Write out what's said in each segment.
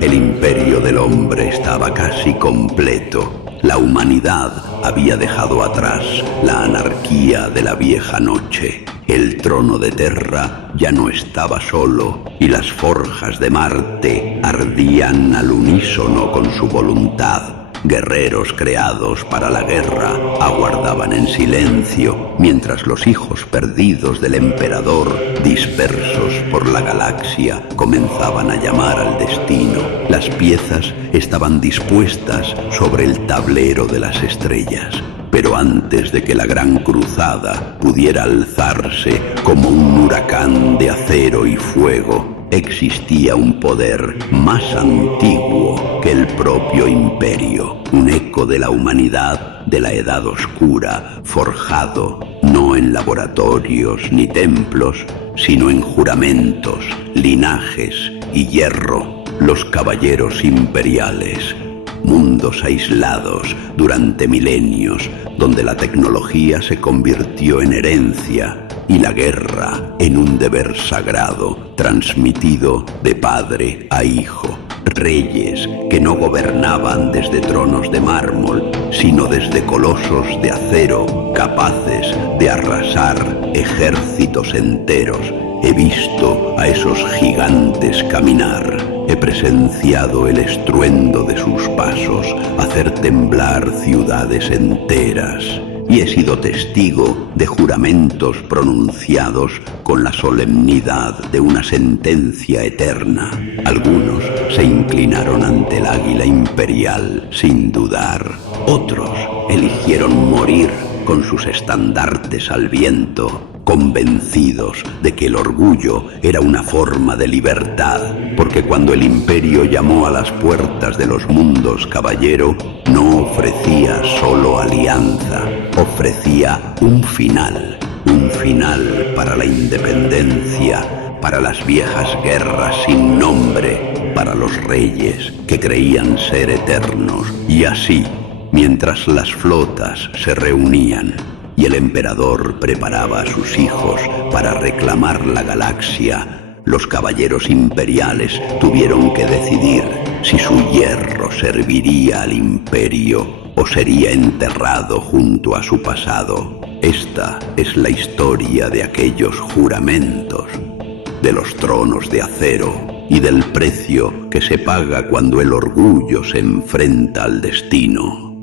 El imperio del hombre estaba casi completo. La humanidad había dejado atrás la anarquía de la vieja noche. El trono de Terra ya no estaba solo y las forjas de Marte ardían al unísono con su voluntad. Guerreros creados para la guerra aguardaban en silencio, mientras los hijos perdidos del emperador, dispersos por la galaxia, comenzaban a llamar al destino. Las piezas estaban dispuestas sobre el tablero de las estrellas. Pero antes de que la gran cruzada pudiera alzarse como un huracán de acero y fuego, existía un poder más antiguo que el propio imperio, un eco de la humanidad de la Edad Oscura, forjado no en laboratorios ni templos, sino en juramentos, linajes y hierro, los caballeros imperiales. Mundos aislados durante milenios, donde la tecnología se convirtió en herencia y la guerra en un deber sagrado, transmitido de padre a hijo. Reyes que no gobernaban desde tronos de mármol, sino desde colosos de acero, capaces de arrasar ejércitos enteros. He visto a esos gigantes caminar. He presenciado el estruendo de sus pasos, hacer temblar ciudades enteras. Y he sido testigo de juramentos pronunciados con la solemnidad de una sentencia eterna. Algunos se inclinaron ante el águila imperial sin dudar. Otros eligieron morir con sus estandartes al viento, convencidos de que el orgullo era una forma de libertad, porque cuando el imperio llamó a las puertas de los mundos, caballero, no ofrecía solo alianza, ofrecía un final para la independencia, para las viejas guerras sin nombre, para los reyes que creían ser eternos. Y así, mientras las flotas se reunían y el emperador preparaba a sus hijos para reclamar la galaxia, los caballeros imperiales tuvieron que decidir si su hierro serviría al imperio o sería enterrado junto a su pasado. Esta es la historia de aquellos juramentos, de los tronos de acero y del precio que se paga cuando el orgullo se enfrenta al destino.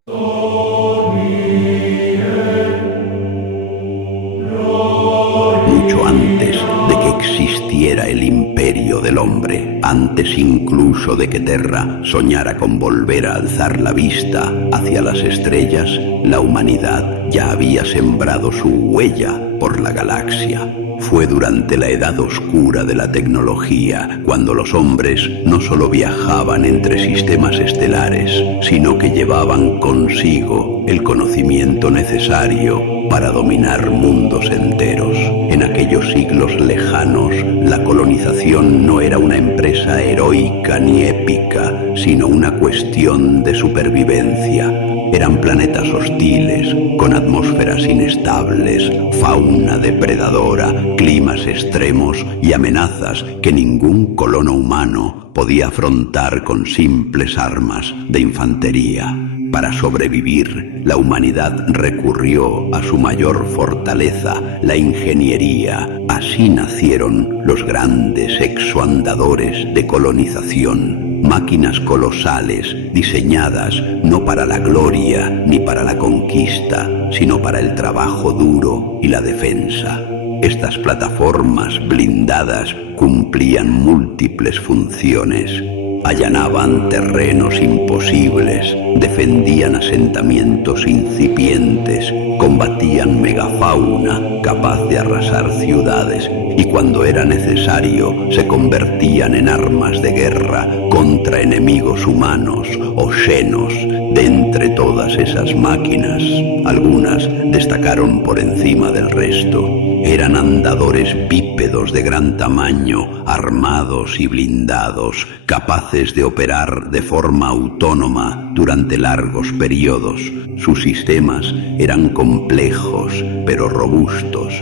Mucho antes de que existiera el imperio del hombre, antes incluso de que Terra soñara con volver a alzar la vista hacia las estrellas, la humanidad ya había sembrado su huella por la galaxia. Fue durante la Edad Oscura de la tecnología cuando los hombres no solo viajaban entre sistemas estelares, sino que llevaban consigo el conocimiento necesario para dominar mundos enteros. En aquellos siglos lejanos, la colonización no era una empresa heroica ni épica, sino una cuestión de supervivencia. Eran planetas hostiles, con atmósferas inestables, fauna depredadora, climas extremos y amenazas que ningún colono humano podía afrontar con simples armas de infantería. Para sobrevivir, la humanidad recurrió a su mayor fortaleza, la ingeniería. Así nacieron los grandes exoandadores de colonización, máquinas colosales diseñadas no para la gloria ni para la conquista, sino para el trabajo duro y la defensa. Estas plataformas blindadas cumplían múltiples funciones. Allanaban terrenos imposibles, defendían asentamientos incipientes, combatían megafauna capaz de arrasar ciudades y cuando era necesario se convertían en armas de guerra contra enemigos humanos o xenos De entre todas esas máquinas, algunas destacaron por encima del resto. Eran andadores bípedos de gran tamaño, armados y blindados, capaces de operar de forma autónoma durante largos periodos. Sus sistemas eran complejos, pero robustos.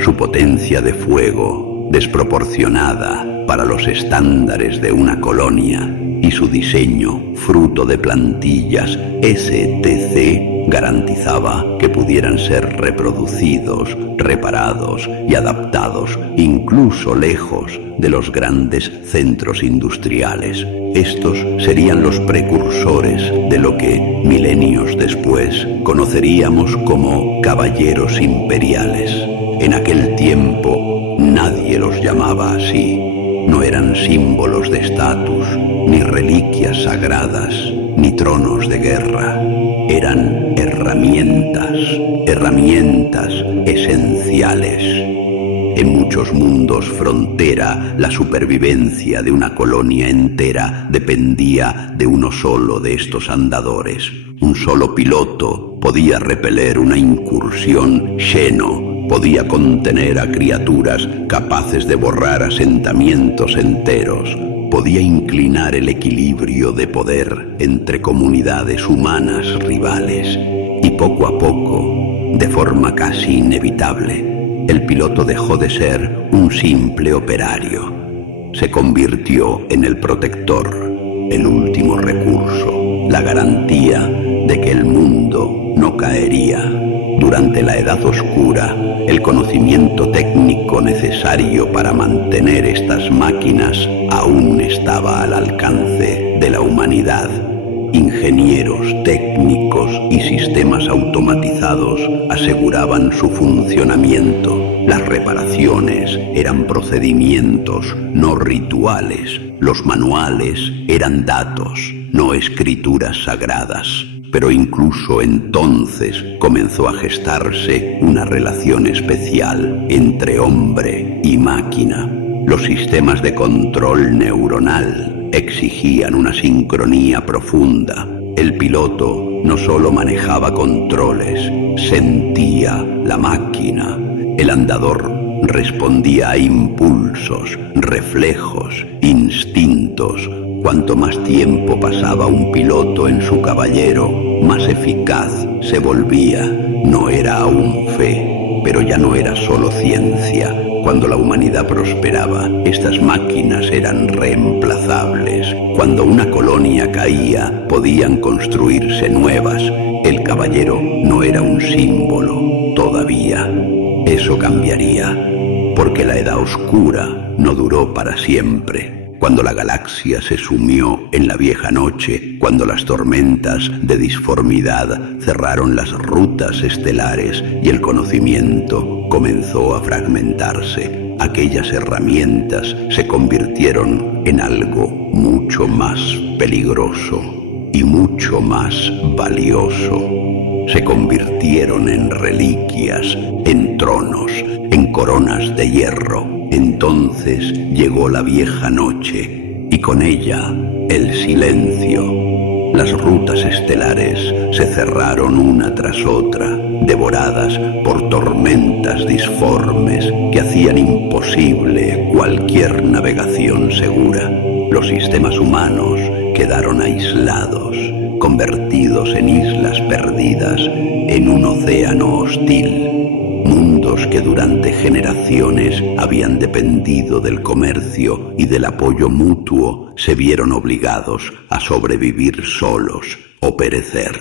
Su potencia de fuego, desproporcionada para los estándares de una colonia, y su diseño, fruto de plantillas STC, garantizaba que pudieran ser reproducidos, reparados y adaptados incluso lejos de los grandes centros industriales. Estos serían los precursores de lo que, milenios después, conoceríamos como caballeros imperiales. En aquel tiempo nadie los llamaba así. No eran símbolos de estatus, ni reliquias sagradas, ni tronos de guerra. Eran herramientas esenciales. En muchos mundos frontera, la supervivencia de una colonia entera dependía de uno solo de estos andadores. Un solo piloto podía repeler una incursión Xeno, podía contener a criaturas capaces de borrar asentamientos enteros, podía inclinar el equilibrio de poder entre comunidades humanas rivales, y poco a poco, de forma casi inevitable, el piloto dejó de ser un simple operario. Se convirtió en el protector, el último recurso, la garantía de que el mundo no caería. Durante la Edad Oscura, el conocimiento técnico necesario para mantener estas máquinas aún estaba al alcance de la humanidad. Ingenieros, técnicos y sistemas automatizados aseguraban su funcionamiento. Las reparaciones eran procedimientos, no rituales. Los manuales eran datos, no escrituras sagradas. Pero incluso entonces comenzó a gestarse una relación especial entre hombre y máquina. Los sistemas de control neuronal exigían una sincronía profunda. El piloto no solo manejaba controles, sentía la máquina. El andador respondía a impulsos, reflejos, instintos. Cuanto más tiempo pasaba un piloto en su caballero, más eficaz se volvía. No era aún fe, pero ya no era solo ciencia. Cuando la humanidad prosperaba, estas máquinas eran reemplazables. Cuando una colonia caía, podían construirse nuevas. El caballero no era un símbolo, todavía. Eso cambiaría, porque la Edad Oscura no duró para siempre. Cuando la galaxia se sumió en la vieja noche, cuando las tormentas de disformidad cerraron las rutas estelares y el conocimiento comenzó a fragmentarse, aquellas herramientas se convirtieron en algo mucho más peligroso y mucho más valioso. Se convirtieron en reliquias, en tronos, en coronas de hierro. Entonces llegó la vieja noche y con ella el silencio. Las rutas estelares se cerraron una tras otra, devoradas por tormentas disformes que hacían imposible cualquier navegación segura. Los sistemas humanos quedaron aislados, convertidos en islas perdidas en un océano hostil. Mundos que durante generaciones habían dependido del comercio y del apoyo mutuo se vieron obligados a sobrevivir solos o perecer.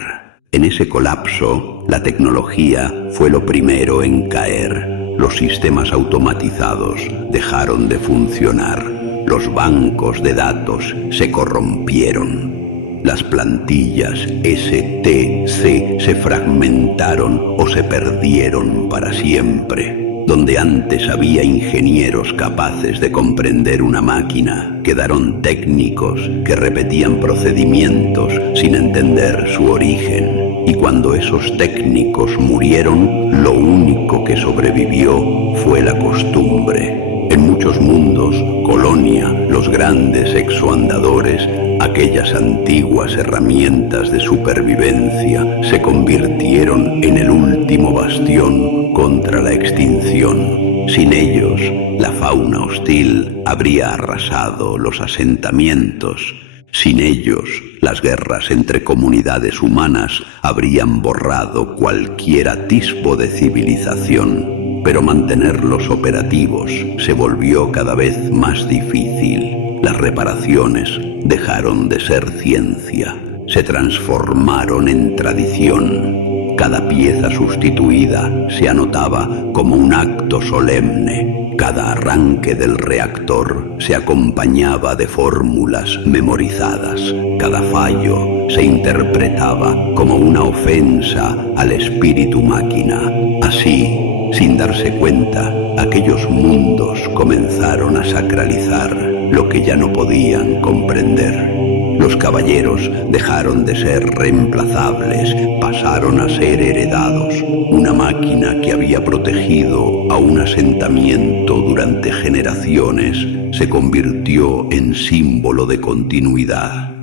En ese colapso, la tecnología fue lo primero en caer. Los sistemas automatizados dejaron de funcionar. Los bancos de datos se corrompieron. Las plantillas STC se fragmentaron o se perdieron para siempre. Donde antes había ingenieros capaces de comprender una máquina, quedaron técnicos que repetían procedimientos sin entender su origen. Y cuando esos técnicos murieron, lo único que sobrevivió fue la costumbre. En muchos mundos, Colonia, los grandes exoandadores, Aquellas antiguas herramientas de supervivencia se convirtieron en el último bastión contra la extinción. Sin ellos, la fauna hostil habría arrasado los asentamientos. Sin ellos, las guerras entre comunidades humanas habrían borrado cualquier atisbo de civilización. Pero mantenerlos operativos se volvió cada vez más difícil. Las reparaciones dejaron de ser ciencia, se transformaron en tradición. Cada pieza sustituida se anotaba como un acto solemne. Cada arranque del reactor se acompañaba de fórmulas memorizadas. Cada fallo se interpretaba como una ofensa al espíritu máquina. Así, sin darse cuenta, aquellos mundos comenzaron a sacralizar lo que ya no podían comprender. Los caballeros dejaron de ser reemplazables, pasaron a ser heredados. Una máquina que había protegido a un asentamiento durante generaciones se convirtió en símbolo de continuidad.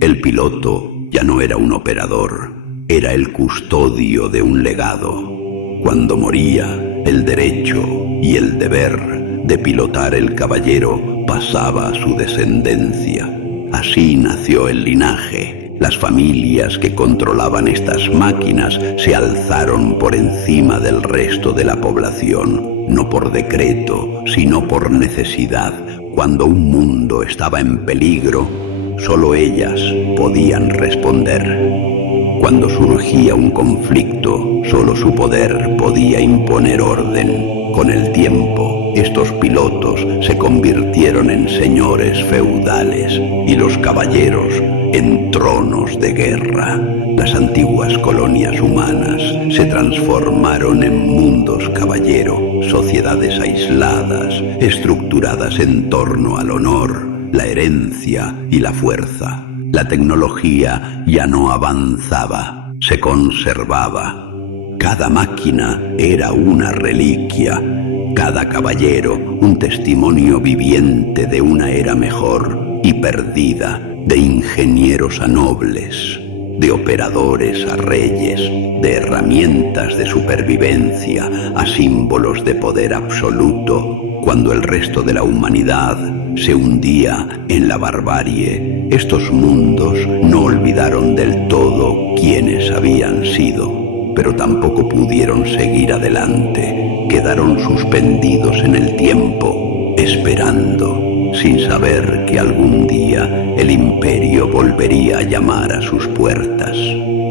El piloto ya no era un operador, era el custodio de un legado. Cuando moría, el derecho y el deber de pilotar el caballero pasaba a su descendencia. Así nació el linaje. Las familias que controlaban estas máquinas se alzaron por encima del resto de la población, no por decreto, sino por necesidad. Cuando un mundo estaba en peligro, solo ellas podían responder. Cuando surgía un conflicto, solo su poder podía imponer orden. Con el tiempo, estos pilotos se convirtieron en señores feudales y los caballeros en tronos de guerra. Las antiguas colonias humanas se transformaron en mundos caballero, sociedades aisladas, estructuradas en torno al honor, la herencia y la fuerza. La tecnología ya no avanzaba, se conservaba. Cada máquina era una reliquia, cada caballero un testimonio viviente de una era mejor y perdida, de ingenieros a nobles, de operadores a reyes, de herramientas de supervivencia a símbolos de poder absoluto. Cuando el resto de la humanidad se hundía en la barbarie, estos mundos no olvidaron del todo quiénes habían sido, pero tampoco pudieron seguir adelante. Quedaron suspendidos en el tiempo, esperando, sin saber que algún día el imperio volvería a llamar a sus puertas.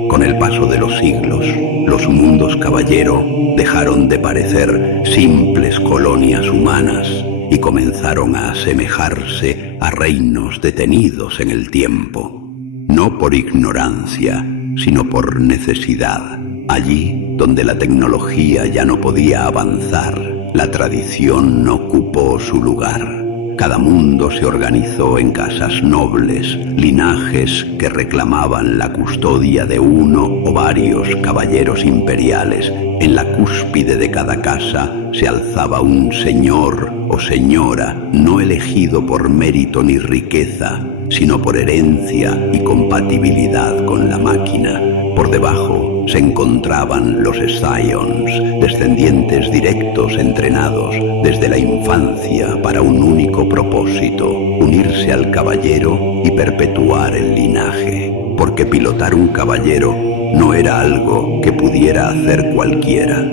Con el paso de los siglos, los mundos caballero dejaron de parecer simples colonias humanas y comenzaron a asemejarse a reinos detenidos en el tiempo, no por ignorancia, sino por necesidad. Allí donde la tecnología ya no podía avanzar, la tradición no ocupó su lugar. Cada mundo se organizó en casas nobles, linajes que reclamaban la custodia de uno o varios caballeros imperiales. En la cúspide de cada casa se alzaba un señor o señora, no elegido por mérito ni riqueza, sino por herencia y compatibilidad con la máquina. Por debajo se encontraban los Scions, descendientes directos entrenados desde la infancia para un único propósito: unirse al caballero y perpetuar el linaje. Porque pilotar un caballero no era algo que pudiera hacer cualquiera.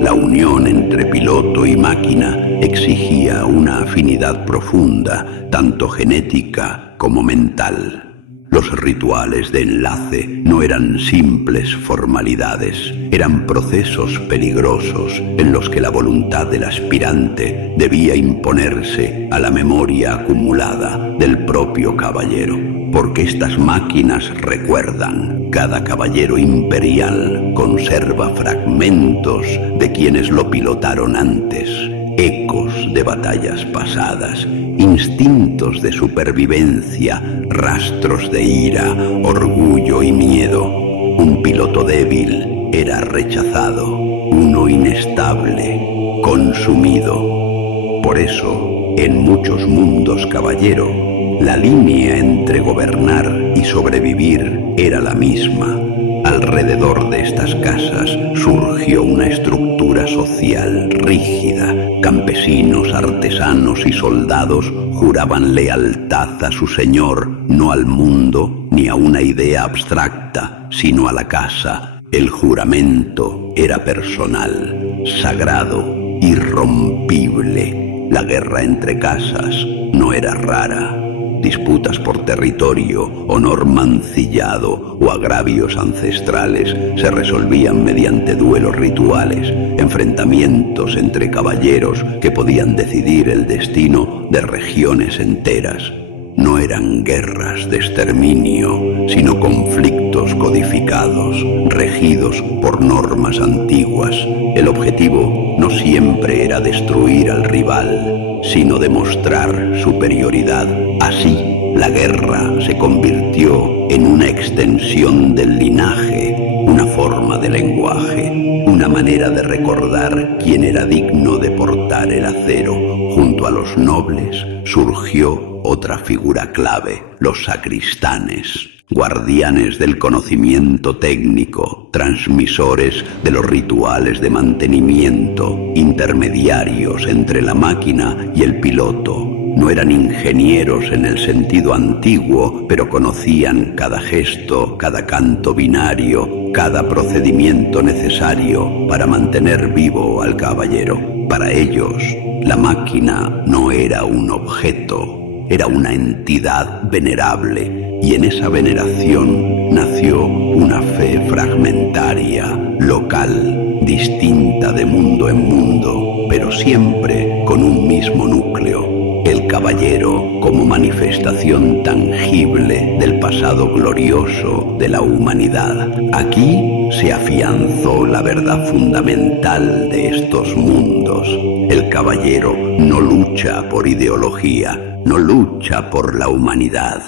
La unión entre piloto y máquina exigía una afinidad profunda, tanto genética como mental. Los rituales de enlace no eran simples formalidades, eran procesos peligrosos en los que la voluntad del aspirante debía imponerse a la memoria acumulada del propio caballero. Porque estas máquinas recuerdan, cada caballero imperial conserva fragmentos de quienes lo pilotaron antes, ecos de batallas pasadas, instintos de supervivencia, rastros de ira, orgullo y miedo. Un piloto débil era rechazado, uno inestable, consumido. Por eso, en muchos mundos caballero, La línea entre gobernar y sobrevivir era la misma. Alrededor de estas casas surgió una estructura social rígida. Campesinos, artesanos y soldados juraban lealtad a su señor, no al mundo ni a una idea abstracta, sino a la casa. El juramento era personal, sagrado, irrompible. La guerra entre casas no era rara. Disputas por territorio, honor mancillado o agravios ancestrales se resolvían mediante duelos rituales, enfrentamientos entre caballeros que podían decidir el destino de regiones enteras. No eran guerras de exterminio, sino conflictos codificados, regidos por normas antiguas. El objetivo no siempre era destruir al rival, sino demostrar superioridad. Así, la guerra se convirtió en una extensión del linaje, una forma de lenguaje, una manera de recordar quién era digno de portar el acero. Junto a los nobles surgió otra figura clave, los sacristanes, guardianes del conocimiento técnico, transmisores de los rituales de mantenimiento, intermediarios entre la máquina y el piloto. No eran ingenieros en el sentido antiguo, pero conocían cada gesto, cada canto binario, cada procedimiento necesario para mantener vivo al caballero. Para ellos, la máquina no era un objeto, era una entidad venerable, y en esa veneración nació una fe fragmentaria, local, distinta de mundo en mundo, pero siempre con un mismo núcleo: el caballero como manifestación tangible del pasado glorioso de la humanidad. Aquí se afianzó la verdad fundamental de estos mundos. El caballero no lucha por ideología, no lucha por la humanidad,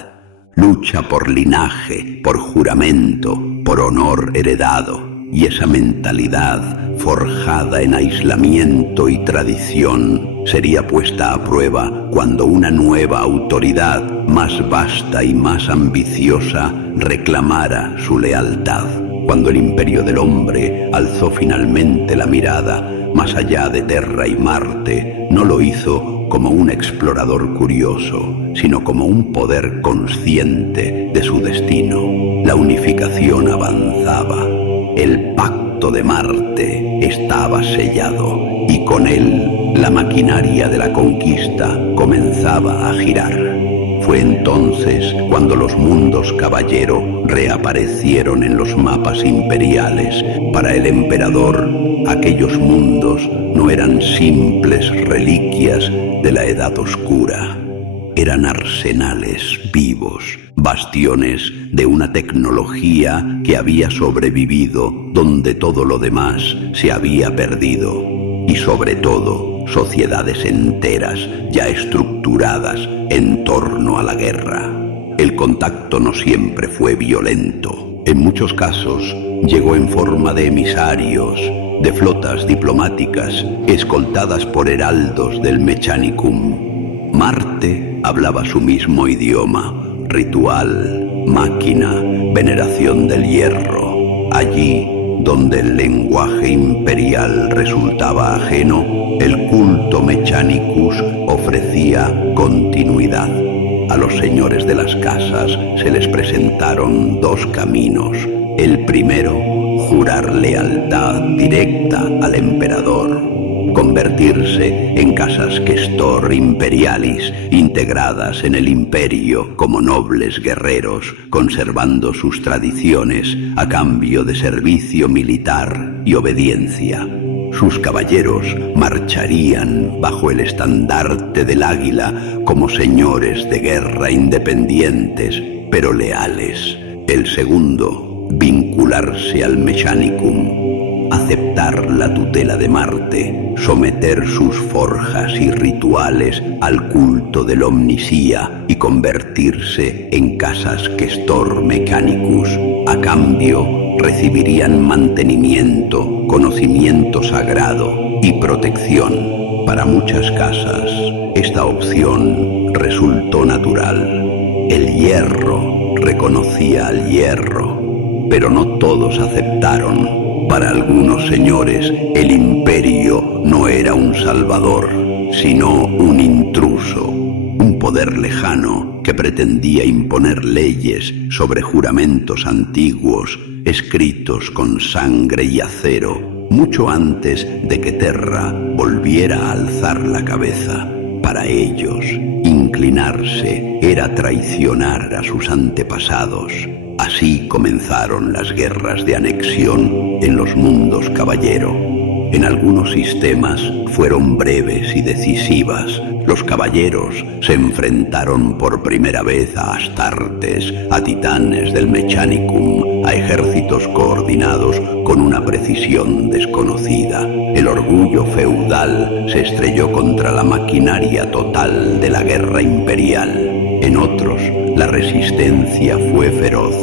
lucha por linaje, por juramento, por honor heredado. Y esa mentalidad, forjada en aislamiento y tradición, sería puesta a prueba cuando una nueva autoridad, más vasta y más ambiciosa, reclamara su lealtad. Cuando el imperio del hombre alzó finalmente la mirada más allá de Terra y Marte, no lo hizo como un explorador curioso, sino como un poder consciente de su destino. La unificación avanzaba. El pacto de Marte estaba sellado y con él la maquinaria de la conquista comenzaba a girar. Fue entonces cuando los mundos caballero reaparecieron en los mapas imperiales. Para el emperador, aquellos mundos no eran simples reliquias de la Edad Oscura. Eran arsenales vivos, bastiones de una tecnología que había sobrevivido donde todo lo demás se había perdido. Y sobre todo, sociedades enteras ya estructuradas en torno a la guerra. El contacto no siempre fue violento. En muchos casos llegó en forma de emisarios, de flotas diplomáticas escoltadas por heraldos del Mechanicum. Marte hablaba su mismo idioma: ritual, máquina, veneración del hierro. Allí donde el lenguaje imperial resultaba ajeno, el culto Mechanicus ofrecía continuidad. A los señores de las casas se les presentaron dos caminos. El primero, jurar lealtad directa al emperador, convertirse en casas Questor Imperialis, integradas en el imperio como nobles guerreros, conservando sus tradiciones a cambio de servicio militar y obediencia. Sus caballeros marcharían bajo el estandarte del águila como señores de guerra independientes, pero leales. El segundo, vincularse al Mechanicum, aceptar la tutela de Marte, someter sus forjas y rituales al culto del Omnisía y convertirse en casas Questor Mechanicus. A cambio, recibirían mantenimiento, conocimiento sagrado y protección. Para muchas casas, esta opción resultó natural. El hierro reconocía al hierro, pero no todos aceptaron. Para algunos señores, el imperio no era un salvador, sino un intruso, un poder lejano que pretendía imponer leyes sobre juramentos antiguos, escritos con sangre y acero, mucho antes de que Terra volviera a alzar la cabeza. Para ellos, inclinarse era traicionar a sus antepasados. Así comenzaron las guerras de anexión en los mundos caballero. En algunos sistemas fueron breves y decisivas. Los caballeros se enfrentaron por primera vez a Astartes, a titanes del Mechanicum, a ejércitos coordinados con una precisión desconocida. El orgullo feudal se estrelló contra la maquinaria total de la guerra imperial. En otros, la resistencia fue feroz.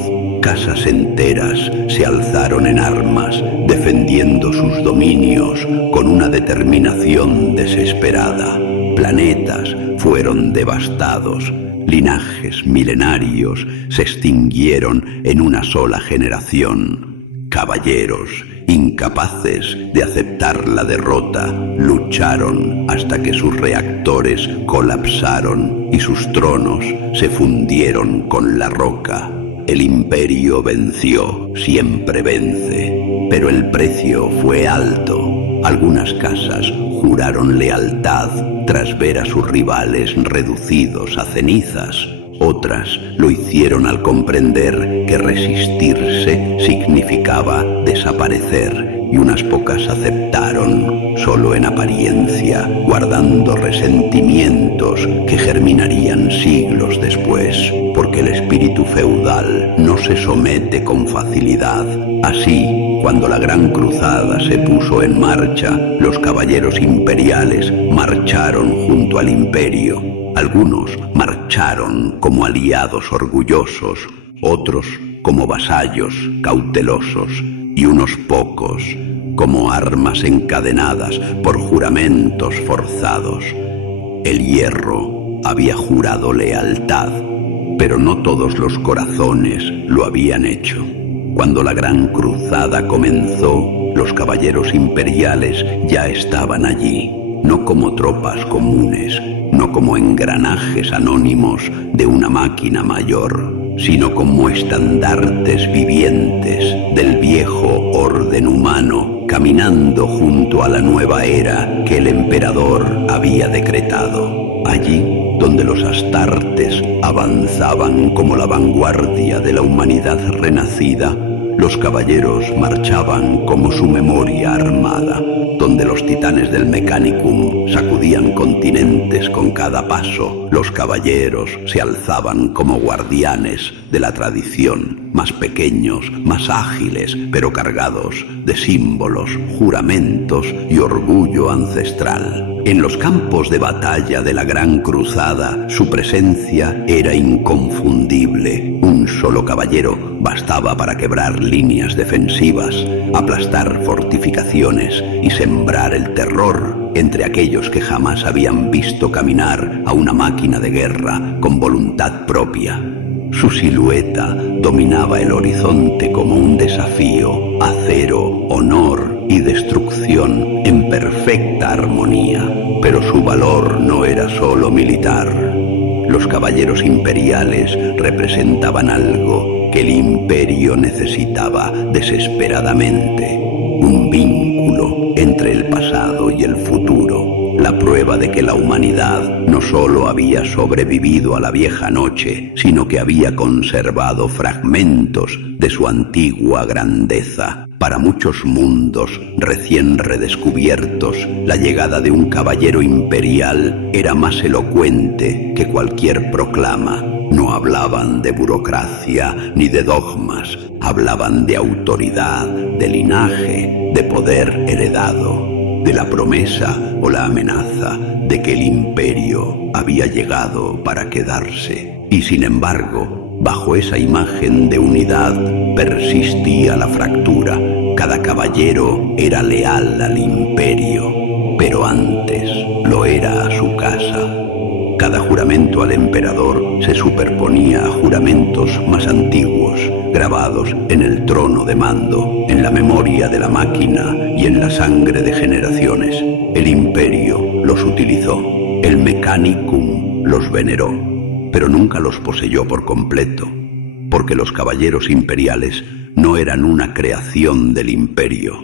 Casas enteras se alzaron en armas, defendiendo sus dominios con una determinación desesperada. Planetas fueron devastados, linajes milenarios se extinguieron en una sola generación. Caballeros, incapaces de aceptar la derrota, lucharon hasta que sus reactores colapsaron y sus tronos se fundieron con la roca. El imperio venció, siempre vence, pero el precio fue alto. Algunas casas juraron lealtad tras ver a sus rivales reducidos a cenizas. Otras lo hicieron al comprender que resistirse significaba desaparecer, y unas pocas aceptaron, solo en apariencia, guardando resentimientos que germinarían siglos después, porque el espíritu feudal no se somete con facilidad. Así, cuando la Gran Cruzada se puso en marcha, los caballeros imperiales marcharon junto al imperio. Algunos marcharon como aliados orgullosos, otros como vasallos cautelosos, y unos pocos como armas encadenadas por juramentos forzados. El hierro había jurado lealtad, pero no todos los corazones lo habían hecho. Cuando la Gran Cruzada comenzó, los caballeros imperiales ya estaban allí, no como tropas comunes, no como engranajes anónimos de una máquina mayor, sino como estandartes vivientes del viejo orden humano, caminando junto a la nueva era que el emperador había decretado. Allí, donde los Astartes avanzaban como la vanguardia de la humanidad renacida, los caballeros marchaban como su memoria armada. Donde los titanes del Mechanicum sacudían continentes con cada paso, los caballeros se alzaban como guardianes de la tradición, más pequeños, más ágiles, pero cargados de símbolos, juramentos y orgullo ancestral. En los campos de batalla de la Gran Cruzada, su presencia era inconfundible. Un solo caballero bastaba para quebrar líneas defensivas, aplastar fortificaciones y sembrar el terror entre aquellos que jamás habían visto caminar a una máquina de guerra con voluntad propia. Su silueta dominaba el horizonte como un desafío, acero, honor y destrucción en perfecta armonía. Pero su valor no era solo militar. Los caballeros imperiales representaban algo que el imperio necesitaba desesperadamente: un vínculo entre el pasado y el futuro. La prueba de que la humanidad no solo había sobrevivido a la vieja noche, sino que había conservado fragmentos de su antigua grandeza. Para muchos mundos recién redescubiertos, la llegada de un caballero imperial era más elocuente que cualquier proclama. No hablaban de burocracia ni de dogmas, hablaban de autoridad, de linaje, de poder heredado, de la promesa o la amenaza de que el imperio había llegado para quedarse. Y sin embargo, bajo esa imagen de unidad persistía la fractura. Cada caballero era leal al imperio. pero antes lo era a su casa. Cada juramento al emperador se superponía a juramentos más antiguos, grabados en el trono de mando, en la memoria de la máquina y en la sangre de generaciones. El imperio los utilizó, el Mechanicum los veneró, pero nunca los poseyó por completo, porque los caballeros imperiales no eran una creación del imperio,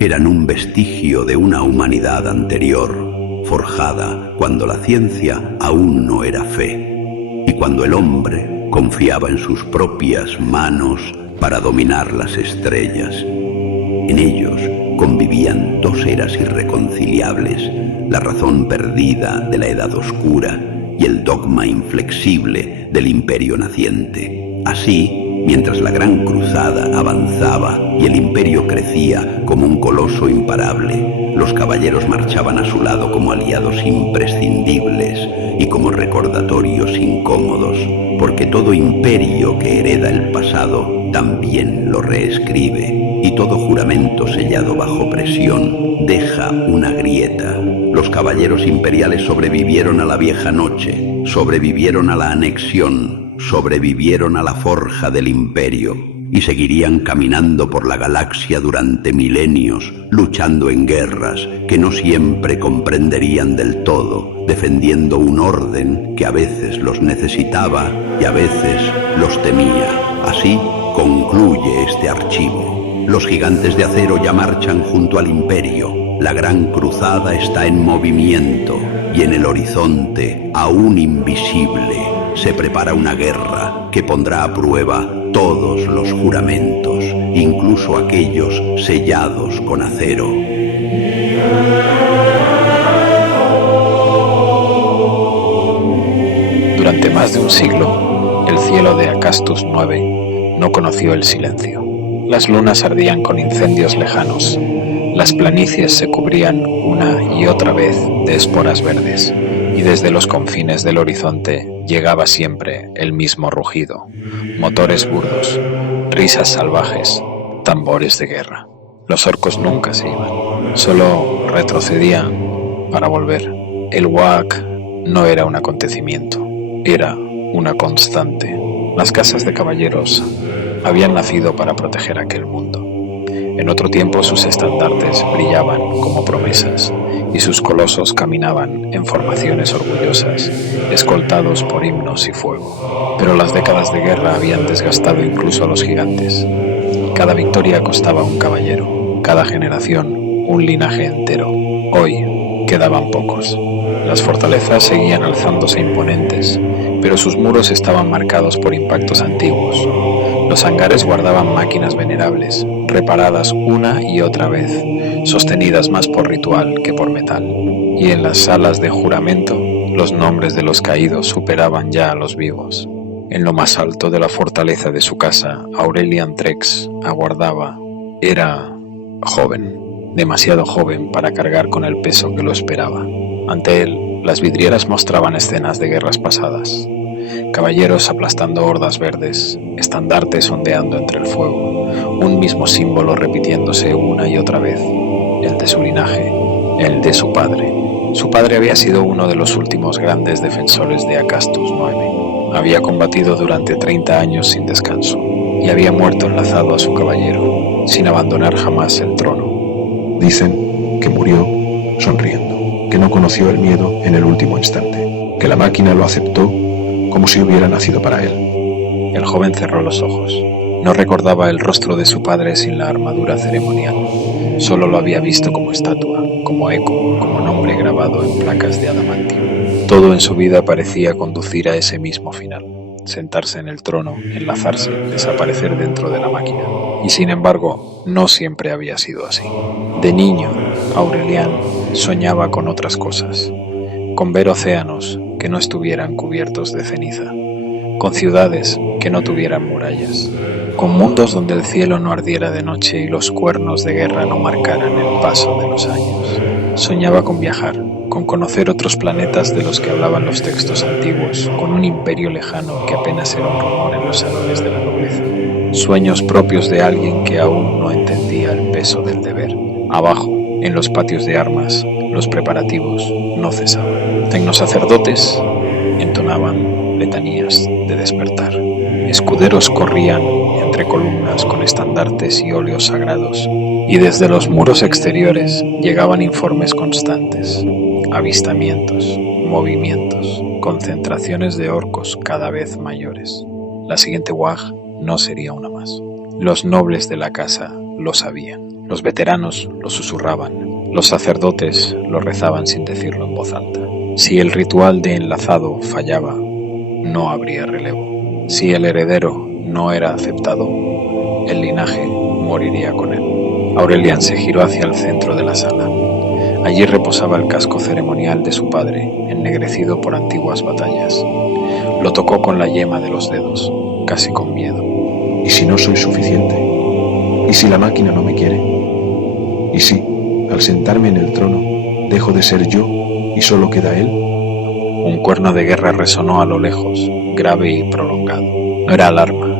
eran un vestigio de una humanidad anterior, forjada cuando la ciencia aún no era fe, y cuando el hombre confiaba en sus propias manos para dominar las estrellas. En ellos convivían dos eras irreconciliables, la razón perdida de la Edad Oscura y el dogma inflexible del imperio naciente. Así, mientras la Gran Cruzada avanzaba y el imperio crecía como un coloso imparable, los caballeros marchaban a su lado como aliados imprescindibles y como recordatorios incómodos, porque todo imperio que hereda el pasado también lo reescribe, y todo juramento sellado bajo presión deja una grieta. Los caballeros imperiales sobrevivieron a la vieja noche, sobrevivieron a la anexión, sobrevivieron a la forja del imperio y seguirían caminando por la galaxia durante milenios, luchando en guerras que no siempre comprenderían del todo, defendiendo un orden que a veces los necesitaba y a veces los temía. Así concluye este archivo. Los gigantes de acero ya marchan junto al imperio. La Gran Cruzada está en movimiento y en el horizonte, aún invisible, se prepara una guerra que pondrá a prueba todos los juramentos, incluso aquellos sellados con acero. Durante más de un siglo, el cielo de Acastus IX no conoció el silencio. Las lunas ardían con incendios lejanos. Las planicies se cubrían una y otra vez de esporas verdes, y desde los confines del horizonte llegaba siempre el mismo rugido, motores burdos, risas salvajes, tambores de guerra. Los orcos nunca se iban, solo retrocedían para volver. El Waak no era un acontecimiento, era una constante. Las casas de caballeros habían nacido para proteger aquel mundo. En otro tiempo sus estandartes brillaban como promesas y sus colosos caminaban en formaciones orgullosas, escoltados por himnos y fuego. Pero las décadas de guerra habían desgastado incluso a los gigantes. Cada victoria costaba un caballero, cada generación un linaje entero. Hoy quedaban pocos. Las fortalezas seguían alzándose imponentes, pero sus muros estaban marcados por impactos antiguos. Los hangares guardaban máquinas venerables, reparadas una y otra vez, sostenidas más por ritual que por metal. Y en las salas de juramento, los nombres de los caídos superaban ya a los vivos. En lo más alto de la fortaleza de su casa, Aurelian Trex aguardaba. Era joven, demasiado joven para cargar con el peso que lo esperaba. Ante él, las vidrieras mostraban escenas de guerras pasadas. Caballeros aplastando hordas verdes, estandartes ondeando entre el fuego, un mismo símbolo repitiéndose una y otra vez, el de su linaje, el de su padre. Su padre había sido uno de los últimos grandes defensores de Acastus IX. Había combatido durante 30 años sin descanso y había muerto enlazado a su caballero, sin abandonar jamás el trono. Dicen que murió sonriendo, que no conoció el miedo en el último instante, que la máquina lo aceptó como si hubiera nacido para él. El joven cerró los ojos. No recordaba el rostro de su padre sin la armadura ceremonial. Solo lo había visto como estatua, como eco, como nombre grabado en placas de adamantio. Todo en su vida parecía conducir a ese mismo final. Sentarse en el trono, enlazarse, desaparecer dentro de la máquina. Y sin embargo, no siempre había sido así. De niño, Aurelian soñaba con otras cosas. Con ver océanos que no estuvieran cubiertos de ceniza, con ciudades que no tuvieran murallas, con mundos donde el cielo no ardiera de noche y los cuernos de guerra no marcaran el paso de los años. Soñaba con viajar, con conocer otros planetas de los que hablaban los textos antiguos, con un imperio lejano que apenas era un rumor en los salones de la nobleza. Sueños propios de alguien que aún no entendía el peso del deber. Abajo, en los patios de armas, Los preparativos no cesaban. Tecnosacerdotes entonaban letanías de despertar. Escuderos corrían entre columnas con estandartes y óleos sagrados, y desde los muros exteriores llegaban informes constantes, avistamientos, movimientos, concentraciones de orcos cada vez mayores. La siguiente Wag no sería una más. Los nobles de la casa lo sabían. Los veteranos lo susurraban. Los sacerdotes lo rezaban sin decirlo en voz alta. Si el ritual de enlazado fallaba, no habría relevo. Si el heredero no era aceptado, el linaje moriría con él. Aurelian se giró hacia el centro de la sala. Allí reposaba el casco ceremonial de su padre, ennegrecido por antiguas batallas. Lo tocó con la yema de los dedos, casi con miedo. ¿Y si no soy suficiente? ¿Y si la máquina no me quiere? ¿Y si, al sentarme en el trono, dejo de ser yo y solo queda él? Un cuerno de guerra resonó a lo lejos, grave y prolongado. No era alarma,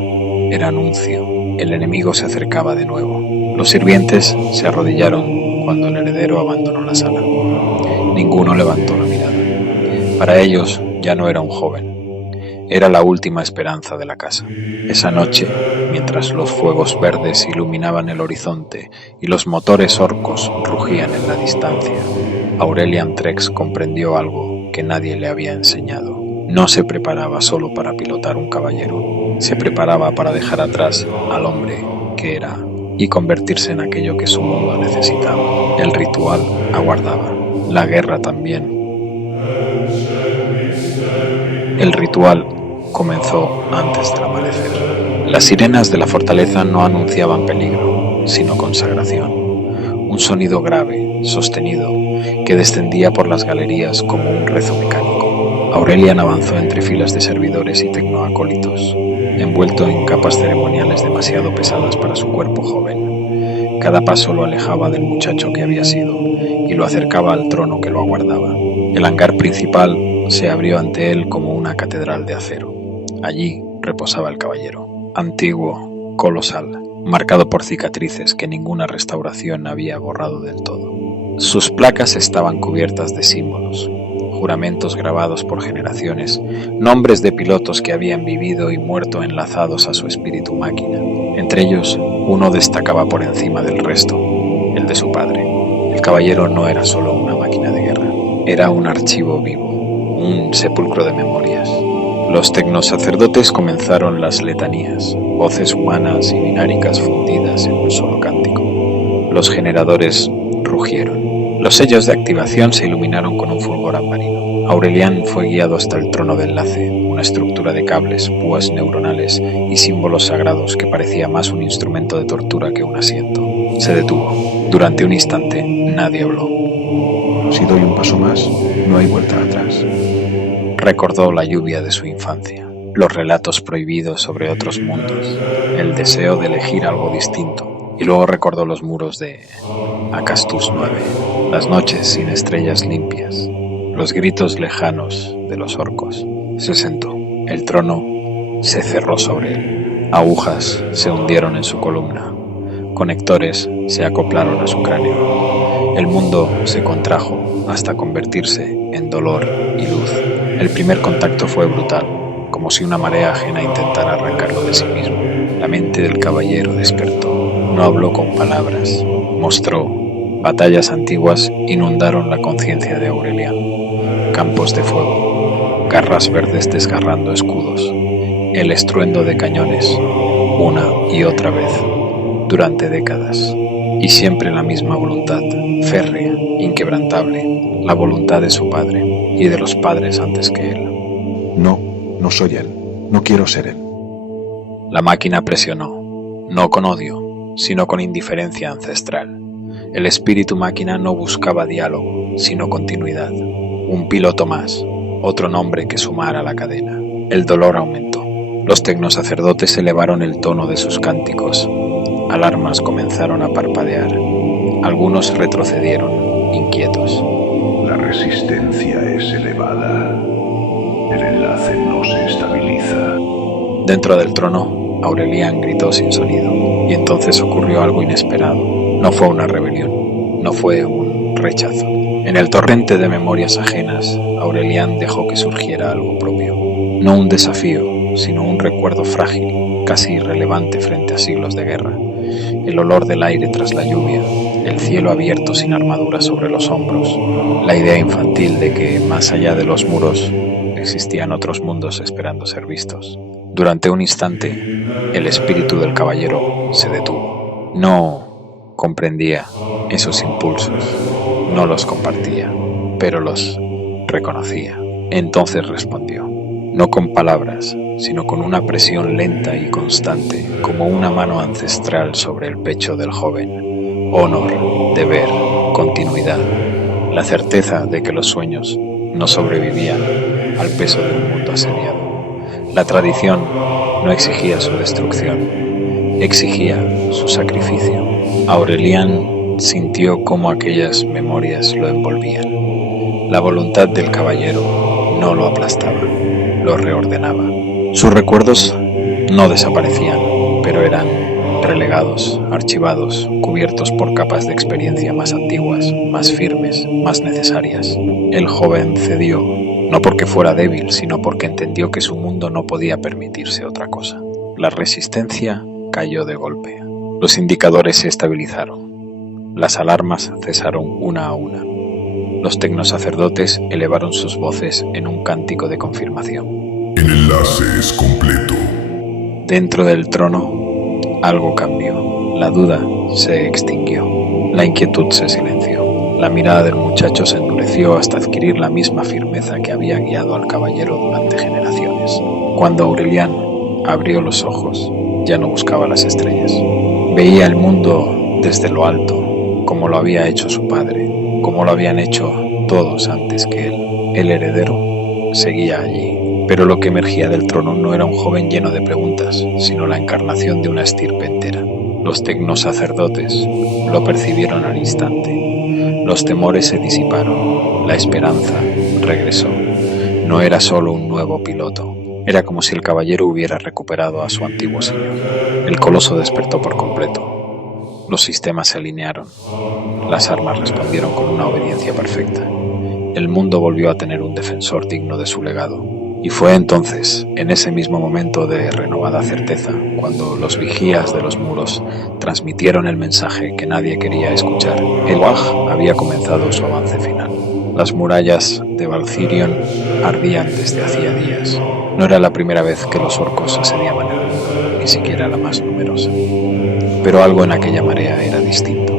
era anuncio. El enemigo se acercaba de nuevo. Los sirvientes se arrodillaron cuando el heredero abandonó la sala. Ninguno levantó la mirada. Para ellos ya no era un joven. Era la última esperanza de la casa. Esa noche, mientras los fuegos verdes iluminaban el horizonte y los motores orcos rugían en la distancia, Aurelian Trex comprendió algo que nadie le había enseñado. No se preparaba solo para pilotar un caballero, se preparaba para dejar atrás al hombre que era y convertirse en aquello que su mundo necesitaba. El ritual aguardaba, la guerra también. El ritual comenzó antes del amanecer. Las sirenas de la fortaleza no anunciaban peligro, sino consagración. Un sonido grave, sostenido, que descendía por las galerías como un rezo mecánico. Aurelian avanzó entre filas de servidores y tecnoacólitos, envuelto en capas ceremoniales demasiado pesadas para su cuerpo joven. Cada paso lo alejaba del muchacho que había sido y lo acercaba al trono que lo aguardaba. El hangar principal se abrió ante él como una catedral de acero. Allí reposaba el caballero, antiguo, colosal, marcado por cicatrices que ninguna restauración había borrado del todo. Sus placas estaban cubiertas de símbolos, juramentos grabados por generaciones, nombres de pilotos que habían vivido y muerto enlazados a su espíritu máquina. Entre ellos, uno destacaba por encima del resto, el de su padre. El caballero no era solo una máquina de guerra, era un archivo vivo, un sepulcro de memorias. Los tecnosacerdotes comenzaron las letanías, voces humanas y bináricas fundidas en un solo cántico. Los generadores rugieron. Los sellos de activación se iluminaron con un fulgor ambarino. Aurelian fue guiado hasta el trono de enlace, una estructura de cables, púas neuronales y símbolos sagrados que parecía más un instrumento de tortura que un asiento. Se detuvo. Durante un instante, nadie habló. Si doy un paso más, no hay vuelta atrás. Recordó la lluvia de su infancia, los relatos prohibidos sobre otros mundos, el deseo de elegir algo distinto, y luego recordó los muros de Acastus 9, las noches sin estrellas limpias, los gritos lejanos de los orcos. Se sentó. El trono se cerró sobre él. Agujas se hundieron en su columna. Conectores se acoplaron a su cráneo. El mundo se contrajo hasta convertirse en dolor y luz. El primer contacto fue brutal, como si una marea ajena intentara arrancarlo de sí mismo. La mente del caballero despertó. No habló con palabras, mostró. Batallas antiguas inundaron la conciencia de Aurelian. Campos de fuego, garras verdes desgarrando escudos, el estruendo de cañones, una y otra vez, durante décadas. Y siempre la misma voluntad, férrea, inquebrantable, la voluntad de su padre y de los padres antes que él. No, no soy él, no quiero ser él. La máquina presionó, no con odio, sino con indiferencia ancestral. El espíritu máquina no buscaba diálogo, sino continuidad. Un piloto más, otro nombre que sumar a la cadena. El dolor aumentó. Los tecnosacerdotes elevaron el tono de sus cánticos. Alarmas comenzaron a parpadear. Algunos retrocedieron, inquietos. La resistencia es elevada. El enlace no se estabiliza. Dentro del trono, Aurelian gritó sin sonido. Y entonces ocurrió algo inesperado. No fue una rebelión, no fue un rechazo. En el torrente de memorias ajenas, Aurelián dejó que surgiera algo propio. No un desafío, sino un recuerdo frágil, casi irrelevante frente a siglos de guerra. El olor del aire tras la lluvia, el cielo abierto sin armadura sobre los hombros, la idea infantil de que, más allá de los muros, existían otros mundos esperando ser vistos. Durante un instante, el espíritu del caballero se detuvo. No comprendía esos impulsos, no los compartía, pero los reconocía. Entonces respondió, no con palabras, sino con una presión lenta y constante, como una mano ancestral sobre el pecho del joven. Honor, deber, continuidad, la certeza de que los sueños no sobrevivían al peso de un mundo asediado. La tradición no exigía su destrucción, exigía su sacrificio. Aurelián sintió cómo aquellas memorias lo envolvían. La voluntad del caballero no lo aplastaba, lo reordenaba. Sus recuerdos no desaparecían, pero eran relegados, archivados, cubiertos por capas de experiencia más antiguas, más firmes, más necesarias. El joven cedió, no porque fuera débil, sino porque entendió que su mundo no podía permitirse otra cosa. La resistencia cayó de golpe. Los indicadores se estabilizaron. Las alarmas cesaron una a una. Los tecnosacerdotes elevaron sus voces en un cántico de confirmación. El enlace es completo. Dentro del trono, algo cambió. La duda se extinguió. La inquietud se silenció. La mirada del muchacho se endureció hasta adquirir la misma firmeza que había guiado al caballero durante generaciones. Cuando Aurelián abrió los ojos, ya no buscaba las estrellas. Veía el mundo desde lo alto, como lo había hecho su padre, como lo habían hecho todos antes que él. El heredero seguía allí, pero lo que emergía del trono no era un joven lleno de preguntas, sino la encarnación de una estirpe entera. Los tecnosacerdotes lo percibieron al instante. Los temores se disiparon, la esperanza regresó. No era solo un nuevo piloto, era como si el caballero hubiera recuperado a su antiguo señor. El coloso despertó por completo. Los sistemas se alinearon. Las armas respondieron con una obediencia perfecta. El mundo volvió a tener un defensor digno de su legado. Y fue entonces, en ese mismo momento de renovada certeza, cuando los vigías de los muros transmitieron el mensaje que nadie quería escuchar. El Waj había comenzado su avance final. Las murallas de Valcirion ardían desde hacía días. No era la primera vez que los orcos asediaban el mundo, ni siquiera la más numerosa. Pero algo en aquella marea era distinto.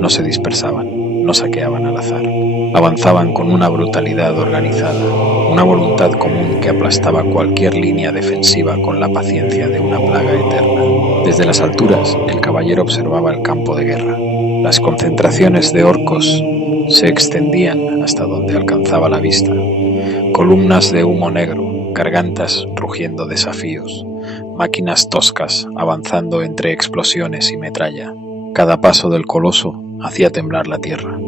No se dispersaban, no saqueaban al azar. Avanzaban con una brutalidad organizada, una voluntad común que aplastaba cualquier línea defensiva con la paciencia de una plaga eterna. Desde las alturas, el caballero observaba el campo de guerra. Las concentraciones de orcos se extendían hasta donde alcanzaba la vista. Columnas de humo negro, gargantas rugiendo desafíos, máquinas toscas avanzando entre explosiones y metralla. Cada paso del coloso hacía temblar la tierra.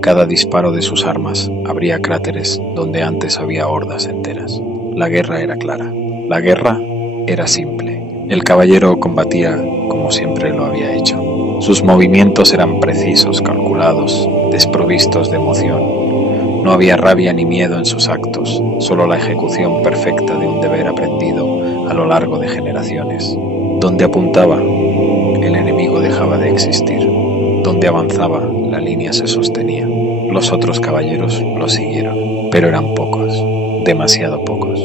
Cada disparo de sus armas abría cráteres donde antes había hordas enteras. La guerra era clara. La guerra era simple. El caballero combatía como siempre lo había hecho. Sus movimientos eran precisos, calculados, desprovistos de emoción. No había rabia ni miedo en sus actos, solo la ejecución perfecta de un deber aprendido a lo largo de generaciones. Donde apuntaba, el enemigo dejaba de existir. Donde avanzaba, la línea se sostenía. Los otros caballeros lo siguieron, pero eran pocos, demasiado pocos.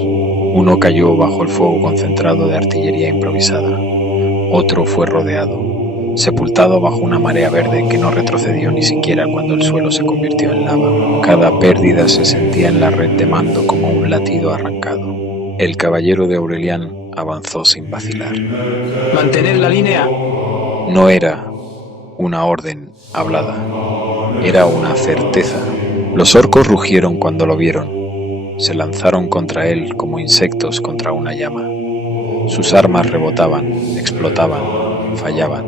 Uno cayó bajo el fuego concentrado de artillería improvisada. Otro fue rodeado, sepultado bajo una marea verde que no retrocedió ni siquiera cuando el suelo se convirtió en lava. Cada pérdida se sentía en la red de mando como un latido arrancado. El caballero de Aurelián avanzó sin vacilar. ¡Mantened la línea! No era una orden hablada, era una certeza. Los orcos rugieron cuando lo vieron. Se lanzaron contra él como insectos contra una llama. Sus armas rebotaban, explotaban, fallaban.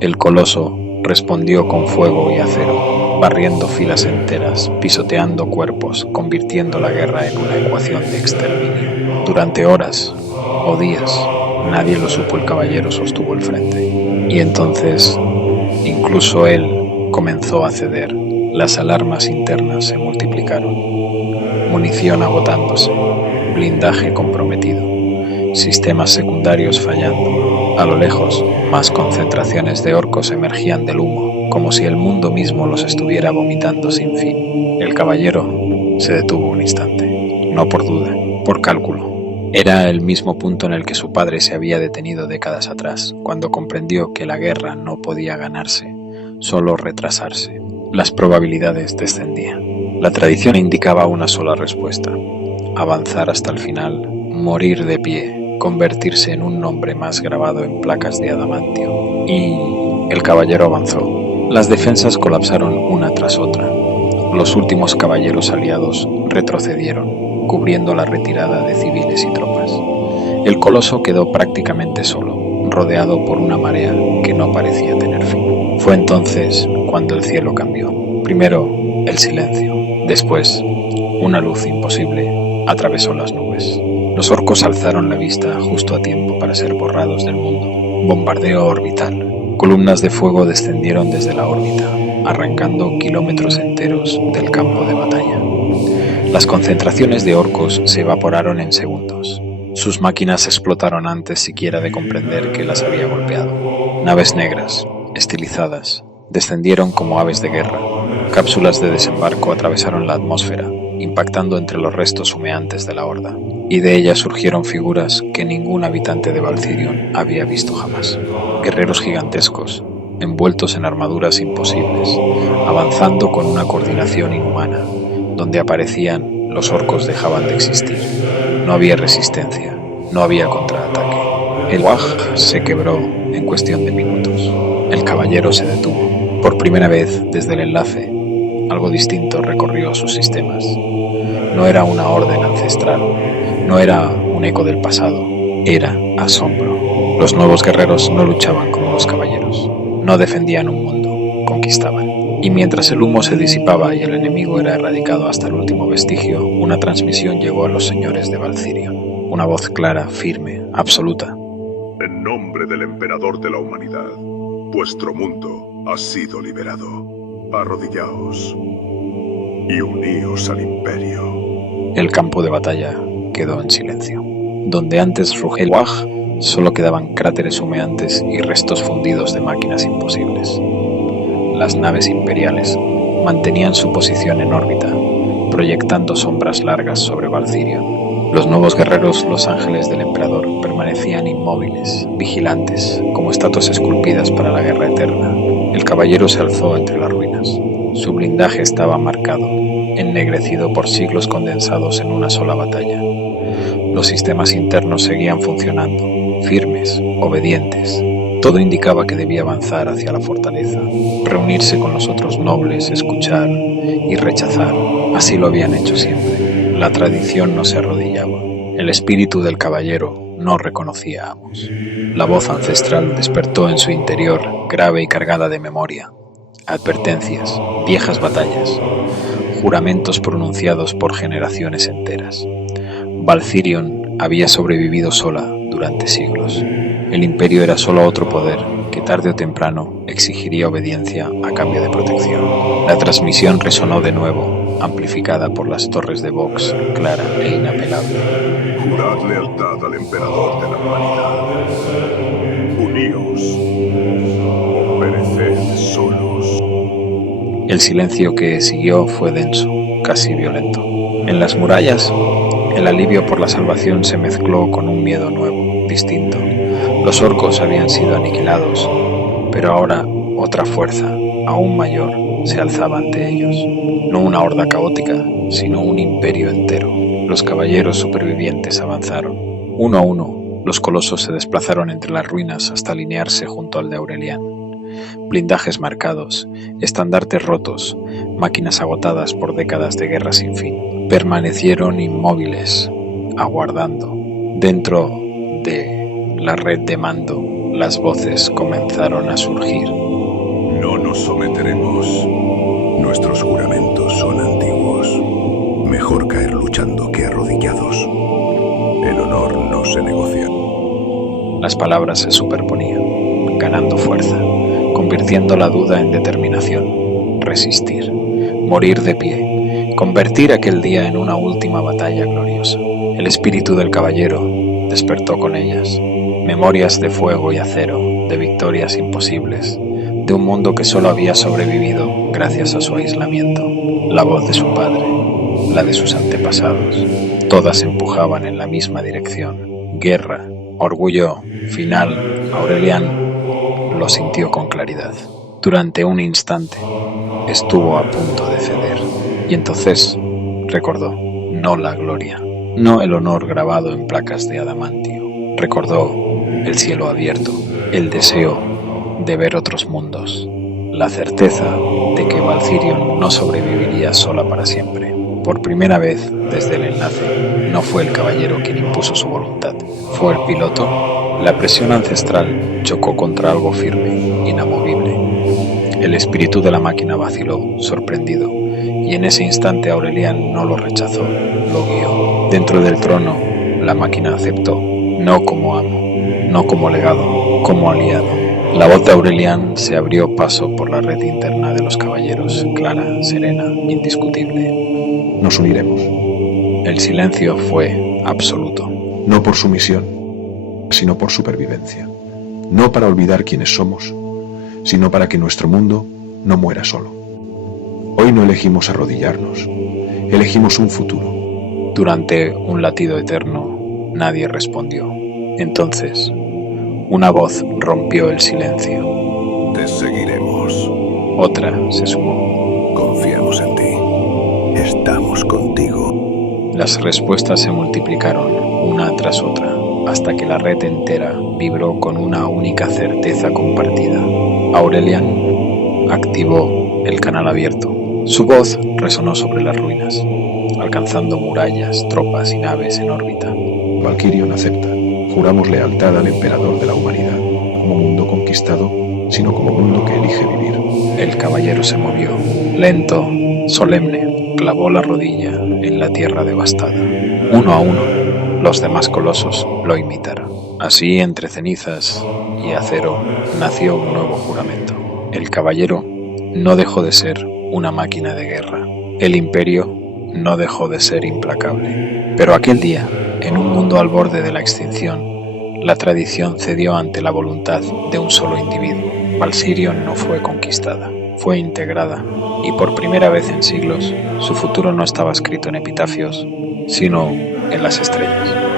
El coloso respondió con fuego y acero, barriendo filas enteras, pisoteando cuerpos, convirtiendo la guerra en una ecuación de exterminio. Durante horas o días, nadie lo supo, el caballero sostuvo el frente. Y entonces, incluso él comenzó a ceder. Las alarmas internas se multiplicaron. Munición agotándose, blindaje comprometido, sistemas secundarios fallando. A lo lejos, más concentraciones de orcos emergían del humo, como si el mundo mismo los estuviera vomitando sin fin. El caballero se detuvo un instante, no por duda, por cálculo. Era el mismo punto en el que su padre se había detenido décadas atrás, cuando comprendió que la guerra no podía ganarse, solo retrasarse. Las probabilidades descendían. La tradición indicaba una sola respuesta: avanzar hasta el final, morir de pie, convertirse en un nombre más grabado en placas de adamantio. Y el caballero avanzó. Las defensas colapsaron una tras otra. Los últimos caballeros aliados retrocedieron, cubriendo la retirada de civiles y tropas. El coloso quedó prácticamente solo, rodeado por una marea que no parecía tener fin. Fue entonces cuando el cielo cambió. Primero, el silencio. Después, una luz imposible atravesó las nubes. Los orcos alzaron la vista justo a tiempo para ser borrados del mundo. Bombardeo orbital. Columnas de fuego descendieron desde la órbita, arrancando kilómetros enteros del campo de batalla. Las concentraciones de orcos se evaporaron en segundos. Sus máquinas explotaron antes siquiera de comprender que las había golpeado. Naves negras, estilizadas, descendieron como aves de guerra. Cápsulas de desembarco atravesaron la atmósfera, impactando entre los restos humeantes de la horda, y de ellas surgieron figuras que ningún habitante de Valcirion había visto jamás. Guerreros gigantescos, envueltos en armaduras imposibles, avanzando con una coordinación inhumana. Donde aparecían, los orcos dejaban de existir. No había resistencia, no había contraataque. El Waj se quebró en cuestión de minutos. El caballero se detuvo. Por primera vez desde el enlace, algo distinto recorrió sus sistemas. No era una orden ancestral, no era un eco del pasado, era asombro. Los nuevos guerreros no luchaban como los caballeros, no defendían un mundo, conquistaban. Y mientras el humo se disipaba y el enemigo era erradicado hasta el último vestigio, una transmisión llegó a los señores de Valcirion. Una voz clara, firme, absoluta. En nombre del emperador de la humanidad, vuestro mundo ha sido liberado. Arrodillaos y uníos al imperio. El campo de batalla quedó en silencio. Donde antes rugía el Waj, solo quedaban cráteres humeantes y restos fundidos de máquinas imposibles. Las naves imperiales mantenían su posición en órbita, proyectando sombras largas sobre Valcirion. Los nuevos guerreros, los ángeles del emperador, permanecían inmóviles, vigilantes, como estatuas esculpidas para la guerra eterna. El caballero se alzó entre las ruinas. Su blindaje estaba marcado, ennegrecido por siglos condensados en una sola batalla. Los sistemas internos seguían funcionando, firmes, obedientes. Todo indicaba que debía avanzar hacia la fortaleza, reunirse con los otros nobles, escuchar y rechazar. Así lo habían hecho siempre. La tradición no se arrodillaba. El espíritu del caballero no reconocía amos. La voz ancestral despertó en su interior, grave y cargada de memoria. Advertencias, viejas batallas, juramentos pronunciados por generaciones enteras. Valcirion había sobrevivido sola durante siglos. El imperio era solo otro poder que tarde o temprano exigiría obediencia a cambio de protección. La transmisión resonó de nuevo, amplificada por las torres de Vox, clara e inapelable. Jurad lealtad al emperador de la humanidad. Uníos o pereced solos. El silencio que siguió fue denso, casi violento. En las murallas, el alivio por la salvación se mezcló con un miedo nuevo, distinto. Los orcos habían sido aniquilados, pero ahora otra fuerza, aún mayor, se alzaba ante ellos. No una horda caótica, sino un imperio entero. Los caballeros supervivientes avanzaron. Uno a uno, los colosos se desplazaron entre las ruinas hasta alinearse junto al de Aurelian. Blindajes marcados, estandartes rotos, máquinas agotadas por décadas de guerra sin fin. Permanecieron inmóviles, aguardando. Dentro de la red de mando, las voces comenzaron a surgir. No nos someteremos. Nuestros juramentos son antiguos. Mejor caer luchando que arrodillados. El honor no se negocia. Las palabras se superponían, ganando fuerza, convirtiendo la duda en determinación. Resistir. morir de pie, convertir aquel día en una última batalla gloriosa. El espíritu del caballero despertó con ellas, memorias de fuego y acero, de victorias imposibles, de un mundo que solo había sobrevivido gracias a su aislamiento. La voz de su padre, la de sus antepasados, todas empujaban en la misma dirección. Guerra, orgullo, final. Aurelian lo sintió con claridad. Durante un instante estuvo a punto de ceder, y entonces recordó, no la gloria, no el honor grabado en placas de adamantio. Recordó el cielo abierto, el deseo de ver otros mundos, la certeza de que Valcirion no sobreviviría sola para siempre. Por primera vez desde el enlace, no fue el caballero quien impuso su voluntad, fue el piloto. La presión ancestral chocó contra algo firme, inamovible. El espíritu de la máquina vaciló, sorprendido, y en ese instante Aurelian no lo rechazó, lo guió. Dentro del trono, la máquina aceptó, no como amo, no como legado, como aliado. La voz de Aurelian se abrió paso por la red interna de los caballeros, clara, serena, indiscutible. Nos uniremos. El silencio fue absoluto. No por sumisión, sino por supervivencia. No para olvidar quiénes somos, sino para que nuestro mundo no muera solo. Hoy no elegimos arrodillarnos, elegimos un futuro. Durante un latido eterno, nadie respondió. Entonces, una voz rompió el silencio. Te seguiremos. Otra se sumó. Confiamos en ti. Estamos contigo. Las respuestas se multiplicaron una tras otra, hasta que la red entera vibró con una única certeza compartida. Aurelian activó el canal abierto. Su voz resonó sobre las ruinas, alcanzando murallas, tropas y naves en órbita. Valcirion acepta. Juramos lealtad al emperador de la humanidad, como mundo conquistado, sino como mundo que elige vivir. El caballero se movió, lento, solemne, clavó la rodilla en la tierra devastada. Uno a uno, los demás colosos lo imitaron. Así, entre cenizas y acero, nació un nuevo juramento. El caballero no dejó de ser una máquina de guerra. El imperio no dejó de ser implacable. Pero aquel día, en un mundo al borde de la extinción, la tradición cedió ante la voluntad de un solo individuo. Valcirion no fue conquistada, fue integrada, y por primera vez en siglos, su futuro no estaba escrito en epitafios, sino en las estrellas.